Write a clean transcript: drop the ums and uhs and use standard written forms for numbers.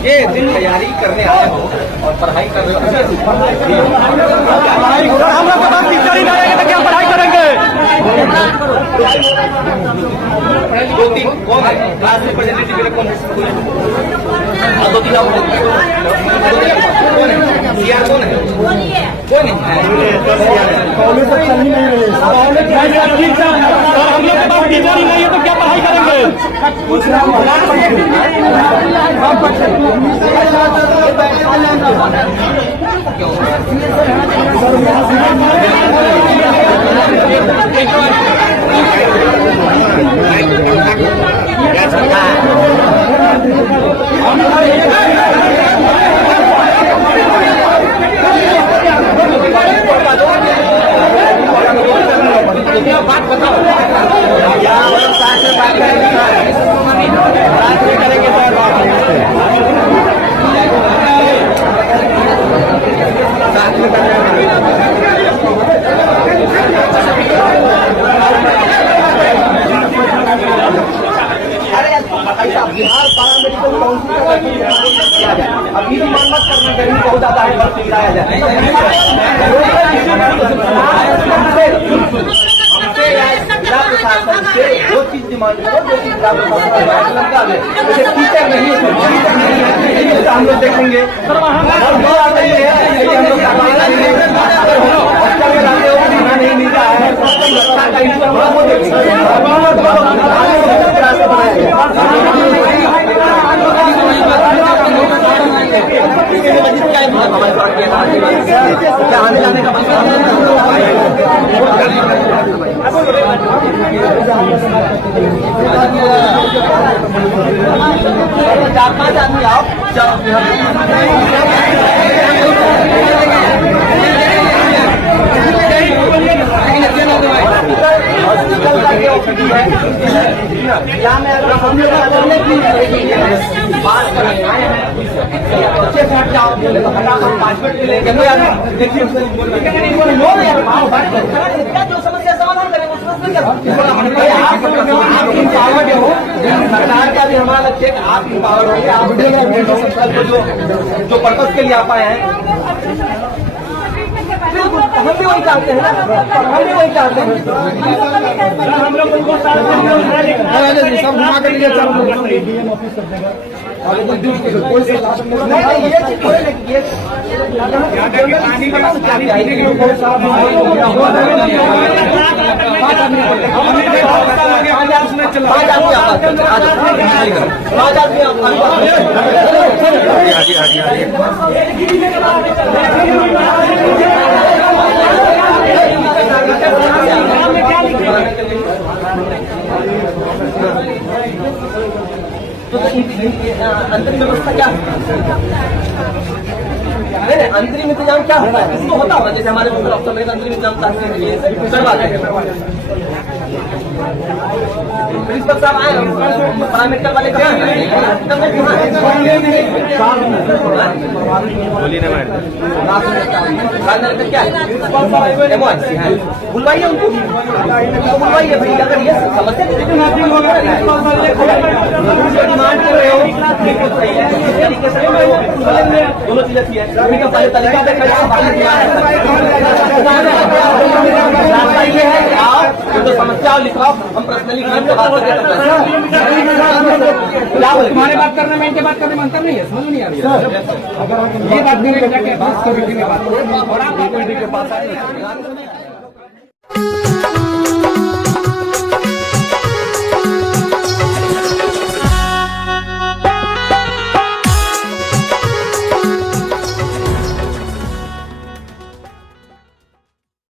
ये दिन तैयारी करने आए हो और पढ़ाई कर रहे हो, हम लोग के पास टीचर ही नहीं रहेंगे तो क्या पढ़ाई करेंगे? दो तीन कौन है क्लास रिप्रेजेंटेटिव मेरे कौन है? दो तीन कौन है? सीआर कौन है? कोई नहीं है। हम लोग के पास टीचर ही नहीं है तो क्या पढ़ाई करेंगे? बात बताओ बिहार पारामेडिकल काउंसिल का किया जाए। अभी भी मन मत करना, गर्मी बहुत ज्यादा है, बर्फ गिराया जाए। जिला प्रशासन से दो चीज डिमांड करो, जो चीज जिला प्रशासन लगा दे। जैसे टीचर नहीं है तो हम लोग देखेंगे, हम लोग नहीं मिलता है, आने जाने का चार पाँच आदमी आओ, हॉस्पिटल का जो ओपीडी है या में हम लोग बात करने आए हैं, अच्छे से हट जाओ, फटाफट 5 मिनट के लिए देखिए जो समस्या समाधान करें सरकार का भी हमारा लक्ष्य है कि आप इम्पावर होंगे, आप जो पर्पज के लिए आप आए हैं। हम भी वही चाहते हैं, हम भी वही चाहते हैं। हम लोग उनको सब घुमा कर लिए तो अंतरिम व्यवस्था क्या नहीं, अंतरिम इंतजाम क्या होता है? इसको होता होगा, जैसे हमारे अफसर में अंतरिम इंतजाम करवाते हैं। प्रिंसिपल साहब आए, पैरामेडिकल वाले कहाँ हैं? क्या है? बुलवाइए उनको, बुलवाइए भाई। अगर ये समस्या डिमांड कर रहे हो दोनों चीजें थी, पहले तरीका ये है कि आप जो समस्या लिखाओ, हम पर्सनली बात तुम्हारे बात करने में इनके बात करने में अंतर नहीं है, समझ नहीं आ रही है। ये बात करेंगे, बात करेंगे, बात करेंगे।